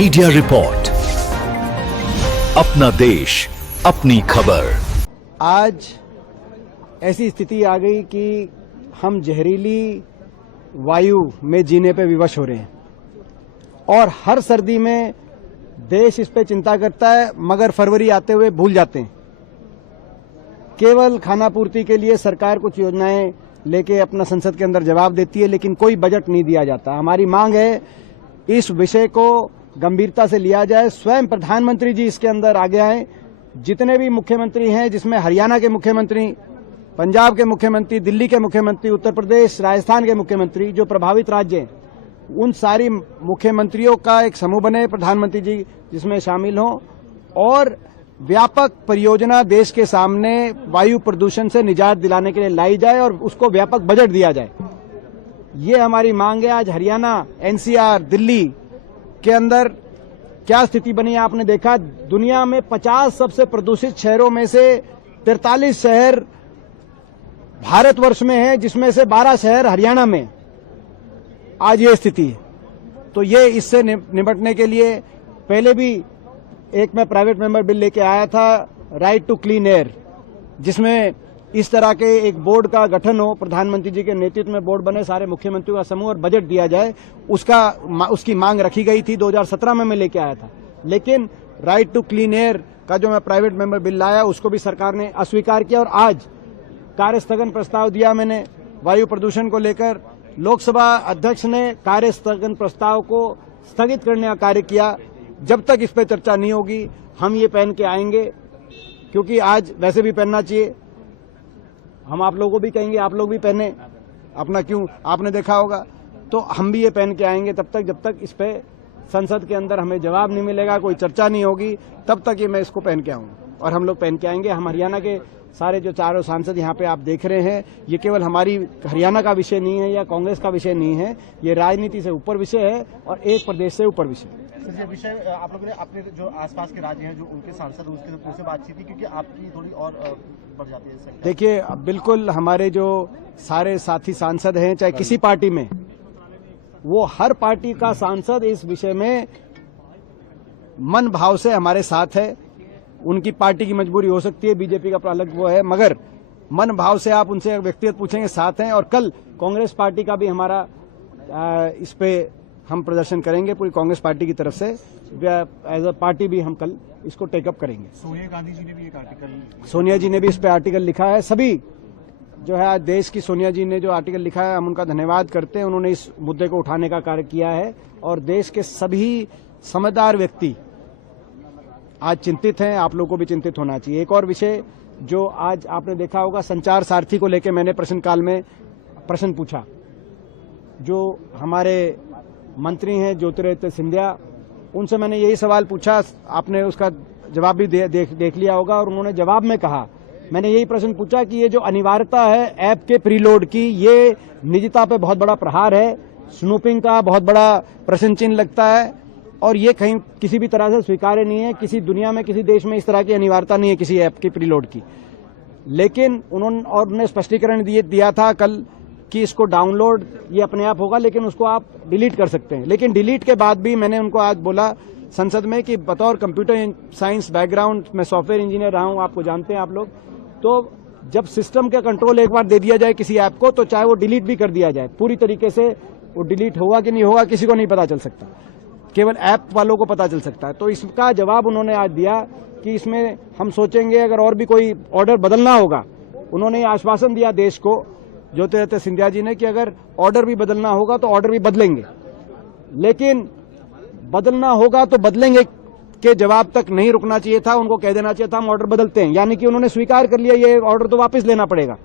Media report, अपना देश अपनी खबर। आज ऐसी स्थिति आ गई कि हम जहरीली वायु में जीने पे विवश हो रहे हैं और हर सर्दी में देश इस पे चिंता करता है, मगर फरवरी आते हुए भूल जाते हैं। केवल खाना पूर्ति के लिए सरकार कुछ योजनाएं लेके अपना संसद के अंदर जवाब देती है, लेकिन कोई बजट नहीं दिया जाता। हमारी मांग है इस विषय को गंभीरता से लिया जाए। स्वयं प्रधानमंत्री जी इसके अंदर आगे आए। जितने भी मुख्यमंत्री हैं, जिसमें हरियाणा के मुख्यमंत्री, पंजाब के मुख्यमंत्री, दिल्ली के मुख्यमंत्री, उत्तर प्रदेश, राजस्थान के मुख्यमंत्री, जो प्रभावित राज्य हैं, उन सारी मुख्यमंत्रियों का एक समूह बने, प्रधानमंत्री जी जिसमें शामिल हों, और व्यापक परियोजना देश के सामने वायु प्रदूषण से निजात दिलाने के लिए लाई जाए और उसको व्यापक बजट दिया जाए। ये हमारी मांग है। आज हरियाणा, एनसीआर, दिल्ली के अंदर क्या स्थिति बनी है आपने देखा। दुनिया में 50 सबसे प्रदूषित शहरों में से 43 शहर भारतवर्ष में है, जिसमें से 12 शहर हरियाणा में। आज ये स्थिति है। तो ये इससे निपटने के लिए पहले भी एक मैं प्राइवेट मेंबर बिल लेके आया था, राइट टू क्लीन एयर, जिसमें इस तरह के एक बोर्ड का गठन हो, प्रधानमंत्री जी के नेतृत्व में बोर्ड बने, सारे मुख्यमंत्रियों का समूह, और बजट दिया जाए। उसकी मांग रखी गई थी, 2017 में मैं लेके आया था। लेकिन राइट टू क्लीन एयर का जो मैं प्राइवेट मेंबर बिल लाया, उसको भी सरकार ने अस्वीकार किया और आज कार्यस्थगन प्रस्ताव दिया मैंने वायु प्रदूषण को लेकर। लोकसभा अध्यक्ष ने कार्यस्थगन प्रस्ताव को स्थगित करने का कार्य किया। जब तक इस पर चर्चा नहीं होगी हम ये पहन के आएंगे, क्योंकि आज वैसे भी पहनना चाहिए। हम आप लोगों को भी कहेंगे आप लोग भी पहने, अपना क्यों, आपने देखा होगा। तो हम भी ये पहन के आएंगे तब तक, जब तक इस पे संसद के अंदर हमें जवाब नहीं मिलेगा, कोई चर्चा नहीं होगी, तब तक ये मैं इसको पहन के आऊंगा और हम लोग पहन के आएंगे। हम हरियाणा के सारे जो चारों सांसद यहाँ पे आप देख रहे हैं, ये केवल हमारी हरियाणा का विषय नहीं है या कांग्रेस का विषय नहीं है, ये राजनीति से ऊपर विषय है और एक प्रदेश से ऊपर विषय। सर, ये विषय आप लोगों ने अपने जो आसपास के राज्य हैं, जो उनके सांसद उनसे बातचीत की, क्योंकि आपकी थोड़ी और बढ़ जाती है। देखिए, बिल्कुल हमारे जो सारे साथी सांसद हैं, चाहे किसी पार्टी में, वो हर पार्टी का सांसद इस विषय में मन भाव से हमारे साथ है। उनकी पार्टी की मजबूरी हो सकती है, बीजेपी का अलग वो है, मगर मन भाव से आप उनसे व्यक्तिगत पूछेंगे, साथ हैं। और कल कांग्रेस पार्टी का भी हमारा इस पे हम प्रदर्शन करेंगे, पूरी कांग्रेस पार्टी की तरफ से एज अ पार्टी भी हम कल इसको टेकअप करेंगे। सोनिया जी ने भी एक आर्टिकल, सोनिया जी ने भी इस पे आर्टिकल लिखा है। सभी जो है आज देश की सोनिया जी ने जो आर्टिकल लिखा है, हम उनका धन्यवाद करते हैं। उन्होंने इस मुद्दे को उठाने का कार्य किया है और देश के सभी समझदार व्यक्ति आज चिंतित हैं। आप लोगों को भी चिंतित होना चाहिए। एक और विषय जो आज आपने देखा होगा, संचार सारथी को लेकर मैंने प्रश्नकाल में प्रश्न पूछा। जो हमारे मंत्री हैं ज्योतिरादित्य सिंधिया, उनसे मैंने यही सवाल पूछा, आपने उसका जवाब भी देख लिया होगा। और उन्होंने जवाब में कहा, मैंने यही प्रश्न पूछा कि ये जो अनिवार्यता है ऐप के प्रीलोड की, ये निजता पे बहुत बड़ा प्रहार है, स्नूपिंग का बहुत बड़ा प्रश्न चिन्ह लगता है और ये कहीं किसी भी तरह से स्वीकार्य नहीं है। किसी दुनिया में, किसी देश में इस तरह की अनिवार्यता नहीं है किसी ऐप की प्रीलोड की। लेकिन उन्होंने स्पष्टीकरण दिया था कल कि इसको डाउनलोड ये अपने आप होगा, लेकिन उसको आप डिलीट कर सकते हैं। लेकिन डिलीट के बाद भी मैंने उनको आज बोला संसद में कि बतौर कंप्यूटर साइंस बैकग्राउंड, मैं सॉफ्टवेयर इंजीनियर रहा हूं, आपको जानते हैं आप लोग, तो जब सिस्टम का कंट्रोल एक बार दे दिया जाए किसी ऐप को, तो चाहे वो डिलीट भी कर दिया जाए, पूरी तरीके से वो डिलीट होगा कि नहीं होगा किसी को नहीं पता चल सकता, केवल ऐप वालों को पता चल सकता है। तो इसका जवाब उन्होंने आज दिया कि इसमें हम सोचेंगे अगर और भी कोई ऑर्डर बदलना होगा। उन्होंने आश्वासन दिया देश को, ज्योतिरादित्य सिंधिया जी ने, कि अगर ऑर्डर भी बदलना होगा तो ऑर्डर भी बदलेंगे, लेकिन बदलना होगा तो बदलेंगे के जवाब तक नहीं रुकना चाहिए था। उनको कह देना चाहिए था हम ऑर्डर बदलते हैं, यानी कि उन्होंने स्वीकार कर लिया ये ऑर्डर तो वापस लेना पड़ेगा,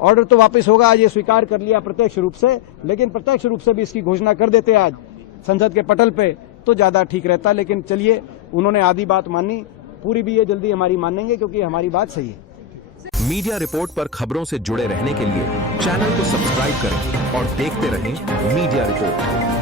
ऑर्डर तो वापस होगा। आज ये स्वीकार कर लिया प्रत्यक्ष रूप से, लेकिन प्रत्यक्ष रूप से भी इसकी घोषणा कर देते आज संसद के पटल पे तो ज्यादा ठीक रहता। लेकिन चलिए, उन्होंने आधी बात मानी, पूरी भी ये जल्दी हमारी मानेंगे क्योंकि हमारी बात सही है। मीडिया रिपोर्ट पर खबरों से जुड़े रहने के लिए चैनल को सब्सक्राइब करें और देखते रहें मीडिया रिपोर्ट।